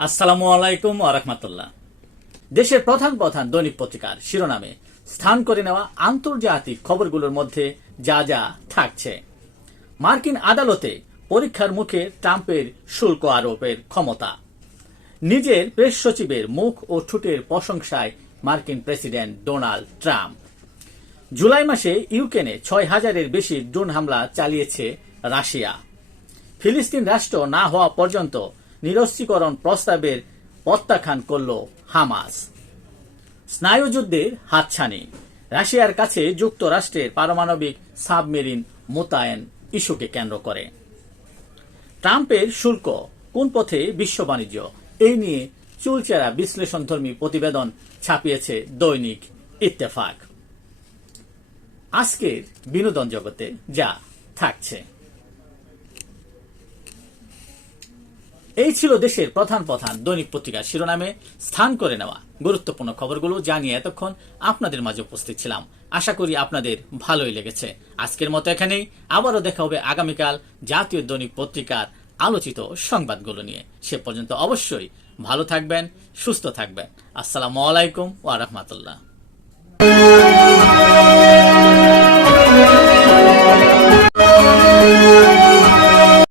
আসসালামু আলাইকুম ওয়া রাহমাতুল্লাহ। দেশের প্রধান প্রধান দৈনিক পত্রিকার শিরোনামে স্থান করে নেওয়া আন্তর্জাতিক খবরগুলোর মধ্যে যা যা থাকছে। মার্কিন আদালতে পরীক্ষার মুখে ট্রাম্পের শুল্ক আরোপের ক্ষমতা। নিজের প্রেস সচিবের মুখ ও ঠোঁটের প্রশংসায় মার্কিন প্রেসিডেন্ট ডোনাল্ড ট্রাম্প। জুলাই মাসে ইউক্রেনে ৬,০০০-এর বেশি ড্রোন হামলা চালিয়েছে রাশিয়া। ফিলিস্তিন রাষ্ট্র না হওয়া পর্যন্ত নিরস্ত্রীকরণ প্রস্তাবের প্রত্যাখ্যান করল হামাস। স্নায়ুযুদ্ধের হাতছানি, রাশিয়ার কাছে যুক্তরাষ্ট্রের পারমাণবিক সাবমেরিন মোতায়েন ইস্যুকে কেন্দ্র করে। ট্রাম্পের শুল্ক কোন পথে বিশ্ব বাণিজ্য, এই নিয়ে চুলচেরা বিশ্লেষণধর্মী প্রতিবেদন ছাপিয়েছে দৈনিক ইত্তেফাক। আজকের বিনোদন জগতে যা থাকছে। এই ছিল দেশের প্রধান প্রধান দৈনিক পত্রিকার শিরোনামে স্থান করে নেওয়া গুরুত্বপূর্ণ খবরগুলো জানিয়ে এতক্ষণ আপনাদের মাঝে উপস্থিত ছিলাম। আশা করি আপনাদের ভালোই লেগেছে। আজকের মতো এখানেই, আবারও দেখা হবে আগামীকাল জাতীয় দৈনিক পত্রিকার আলোচিত সংবাদগুলো নিয়ে। সে পর্যন্ত অবশ্যই ভালো থাকবেন, সুস্থ থাকবেন। আসসালামু আলাইকুম ওয়া রাহমাতুল্লাহ।